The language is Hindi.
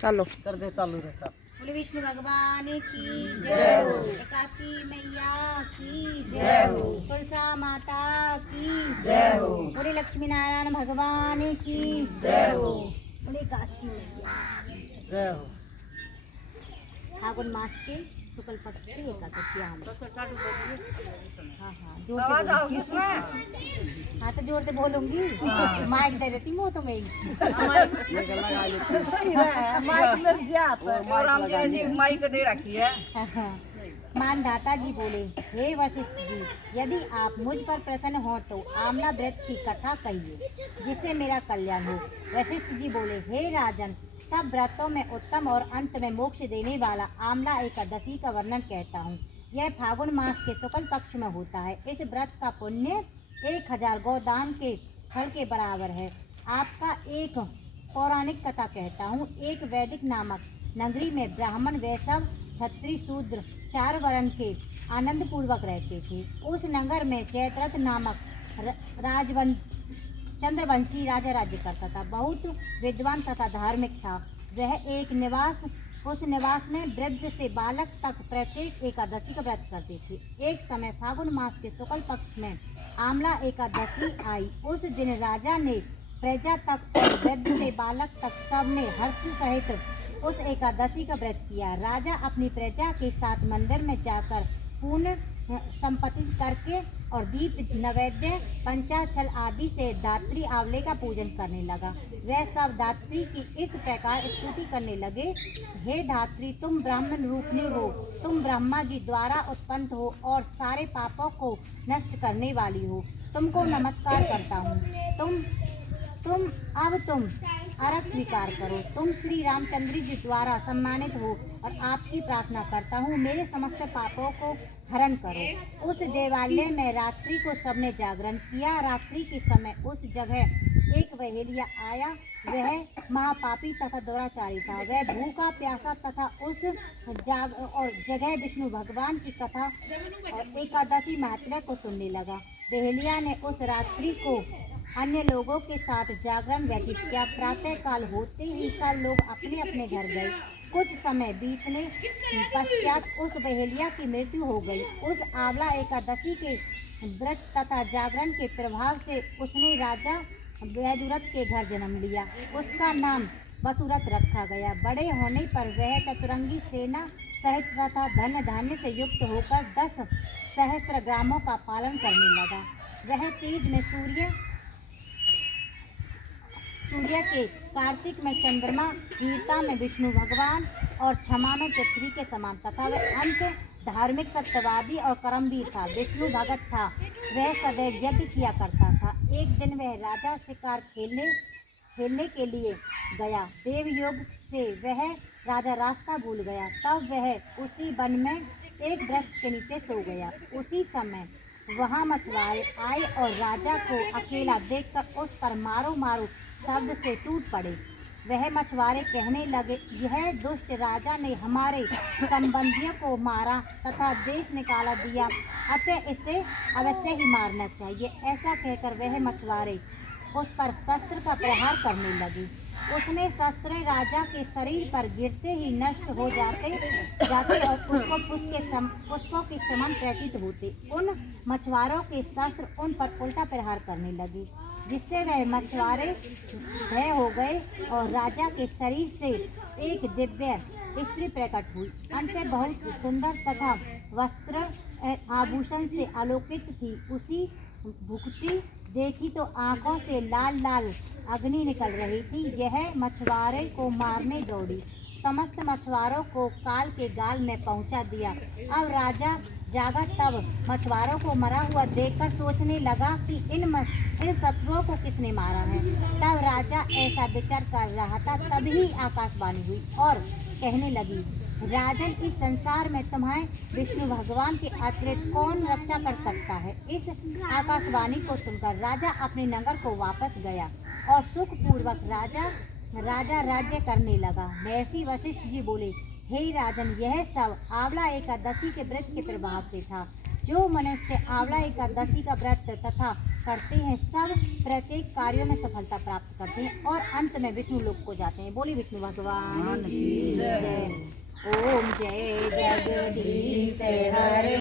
चलो कर दे चालू रहता। बोले विष्णु भगवान की जय हो, एकादशी मैया की जय हो, तुलसा माता की जय हो, बोले लक्ष्मी नारायण भगवान की जय हो, बोले काशी मैया जय हो। फागुन मास के शुक्ल पक्ष की एकादशी हाँ हाँ जोर आवाज से आओगी इसमें? हाँ तो जोर से बोलूंगी। माइक दे देती मुँह तुम्हें सही है, माइक मिल गया तो राम जी ने जी माइक दे रखी है। मानधाता जी बोले, हे वशिष्ठ जी, यदि आप मुझ पर प्रसन्न हो तो आमला व्रत की कथा कहिए जिससे मेरा कल्याण हो। वशिष्ठ जी बोले, हे राजन, सब व्रतों में उत्तम और अंत में मोक्ष देने वाला आमला एकादशी का वर्णन कहता हूँ। यह फागुन मास के शुक्ल पक्ष में होता है। इस व्रत का पुण्य 1000 गोदान के फल के बराबर है। आपका एक पौराणिक कथा कहता हूँ। एक वैदिक नामक नगरी में ब्राह्मण, वैश्य, क्षत्रिय, शूद्र 4 वर्ण के आनंद पूर्वक रहते थे। उस नगर में जयद्रथ नामक राजवंश चंद्रवंशी राजा राज्य करता था। बहुत विद्वान तथा धार्मिक था। वह उस निवास में वृद्ध से बालक तक प्रत्येक एकादशी का व्रत करते थे। एक समय फागुन मास के शुक्ल पक्ष में आमला एकादशी आई। उस दिन राजा ने प्रजा तक और वृद्ध से बालक तक सब ने हर्ष सहित उस एकादशी का व्रत किया। राजा अपनी प्रजा के साथ मंदिर में जाकर पूर्ण संपत्ति करके और दीप, नैवेद्य, पंचाक्षर आदि से धात्री आंवले का पूजन करने लगा। वह सब धात्री की इस प्रकार स्तुति करने लगे, हे धात्री, तुम ब्राह्मण रूपनी हो, तुम ब्रह्मा जी द्वारा उत्पन्न हो और सारे पापों को नष्ट करने वाली हो। तुमको नमस्कार करता हूँ। तुम अर्घ स्वीकार करो। तुम श्री रामचंद्र जी द्वारा सम्मानित हो और आपकी प्रार्थना करता हूँ, मेरे समस्त पापों को हरण करो। उस देवालय में रात्रि को सबने जागरण किया। रात्रि के समय उस जगह एक बहेलिया आया। वह महापापी तथा दुराचारी था। वह भूखा प्यासा तथा उस जगह विष्णु भगवान की कथा और एकादशी महात्म्य को सुनने लगा। बहेलिया ने उस रात्रि को अन्य लोगों के साथ जागरण व्यतीत किया। प्रातः काल होते ही सब लोग अपने अपने घर गए। कुछ समय बीतने पश्चात उस बहेलिया की मृत्यु हो गई। उस आंवला एकादशी के व्रत तथा जागरण के प्रभाव से उसने राजा वैदुरथ के घर जन्म लिया। उसका नाम वसुरथ रखा गया। बड़े होने पर वह चतुरंगी सेना सहित तथा धन धान्य से युक्त होकर 10 सहस्त्र ग्रामों का पालन करने लगा। वह तेज में सूर्य के, कार्तिक में चंद्रमा, वीरता में विष्णु भगवान और क्षमा में पृथ्वी के समान तथा वह अंत धार्मिक, सत्यवादी और कर्मवीर था। विष्णु भगत था। वह सदैव यज्ञ किया करता था। एक दिन वह राजा शिकार खेलने के लिए गया। देवयोग से वह राजा रास्ता भूल गया। तब वह उसी वन में एक वृक्ष के नीचे सो गया। उसी समय वहां मछुआरे आए और राजा को अकेला देखकर उस पर मारो मारो शब्द से टूट पड़े। वह मछुआरे कहने लगे, यह दुष्ट राजा ने हमारे संबंधियों को मारा तथा देश निकाला दिया, अतः इसे अवश्य ही मारना चाहिए। ऐसा कहकर वह मछुआरे उस पर शस्त्र का प्रहार करने लगे। उसमें शस्त्र राजा के शरीर पर गिरते ही नष्ट हो जाते और उसको पुष्पों के समान प्रतीत होते। उन मछुआरों के शस्त्र उन पर उल्टा प्रहार करने लगे, जिससे वह मछुआरे भय हो गए और राजा के शरीर से एक दिव्य स्त्री प्रकट हुई। अंत बहुत सुंदर तथा वस्त्र आभूषण से आलोकित थी। उसी भुखती देखी तो आंखों से लाल लाल अग्नि निकल रही थी। यह मछुआरे को मारने दौड़ी। समस्त मछुआरों को काल के गाल में पहुंचा दिया। अब राजा जागा तब मछुआरों को मरा हुआ देखकर सोचने लगा कि इन शत्रुओं को किसने मारा है। तब राजा ऐसा विचार कर रहा था, तभी आकाशवाणी हुई और कहने लगी, राजन, इस संसार में तुम्हें विष्णु भगवान के अतिरिक्त कौन रक्षा कर सकता है। इस आकाशवाणी को सुनकर राजा अपने नगर को वापस गया और सुखपूर्वक राजा राज्य करने लगा। महर्षि वशिष्ठ जी बोले, हे राजन, यह सब आंवला एकादशी के व्रत के प्रभाव से था। जो मनुष्य आंवला एकादशी का व्रत तथा करते हैं सब प्रत्येक कार्यों में सफलता प्राप्त करते हैं और अंत में विष्णु लोक को जाते हैं। बोली विष्णु भगवान की जय। ओम जय जगदीश हरे।